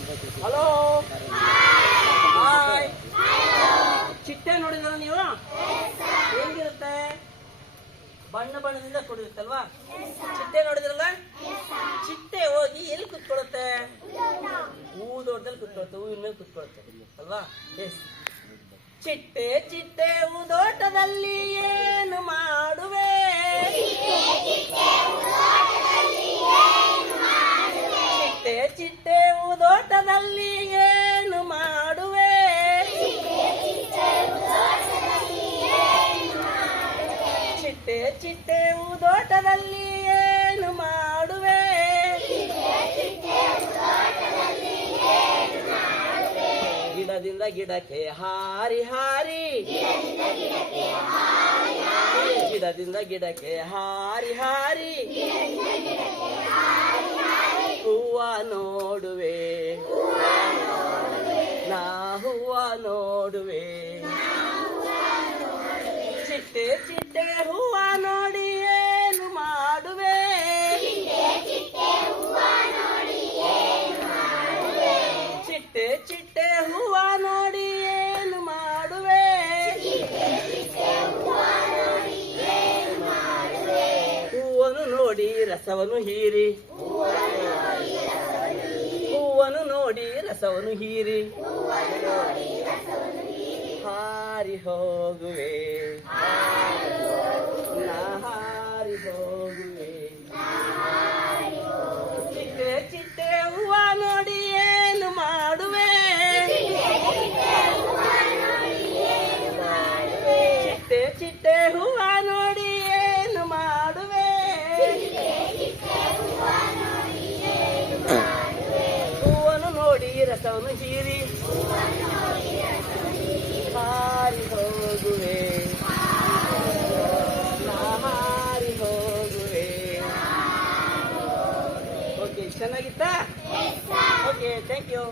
Hello. Hi ಚಿಟ್ಟೆ ನೋಡಿದ್ರ ನೀವು? ಹೇಗಿರುತ್ತೆ? ಬಣ್ಣ ಬಣ್ಣದಿಂದ ಕೂಡಿರುತ್ತಲ್ವಾ? ಚಿಟ್ಟೆ ನೋಡಿದ್ರಲ್ಲ? ಚಿಟ್ಟೆ ಹೋಗಿ ಎಲ್ಲಿ ಕುತ್ಕೊಳ್ಳುತ್ತೆ? ದೊಡ್ಡದಲ್ಲಿ ಕುತ್ಕೊಳುತ್ತೆ ಹೂವಿನ ಮೇಲೆ ಕುತ್ಕೊಳುತ್ತೆ ಅಲ್ವಾ? ಚಿಟ್ಟೆ ಚಿಟ್ಟೆ ಹೂದೋಟದಲ್ಲಿ ಏನು ಮಾಡುವೆ ಚಿಟ್ಟೆ ಚಿಟ್ಟೆ ದೋಟದಲ್ಲಿ ಏನು ಮಾಡುವೆ? ಚಿಟ್ಟೆ ಚಿಟ್ಟೆ ಹೂದೋಟದಲ್ಲಿ ಏನು ಮಾಡುವೆ? ಗಿಡದಿಂದ ಗಿಡಕ್ಕೆ ಹಾರಿ ಹಾರಿ. ಗಿಡದಿಂದ ಗಿಡಕ್ಕೆ ಹಾರಿ ಹಾರಿ. ನೋಡುವೆ. ನಾ ಹೂವ ನೋಡುವೆ. ಚಿಟ್ಟೆ ಚಿಟ್ಟೆ ಹೂವ ನೋಡಿ ಏನು ಮಾಡುವೆ. ಚಿಟ್ಟೆ ಚಿಟ್ಟೆ ಹೂವ ನೋಡಿ ಏನು ಮಾಡುವೆ. ಹೂವನ್ನು ನೋಡಿ ರಸವನ್ನು ಹೀರಿ. ಹೂವನ್ನು ನೋಡಿ ರಸವನು ಹೀರಿ. ಹಾರಿ. ಹೋಗುವೆ. ರಸವನ್ನು ಹೀರಿ ಹಾರಿ ಹೋಗುವೆ ಹಾರಿ ಹೋಗುವೆ ಓಕೆ ಚೆನ್ನಾಗಿತ್ತಾ? Okay thank you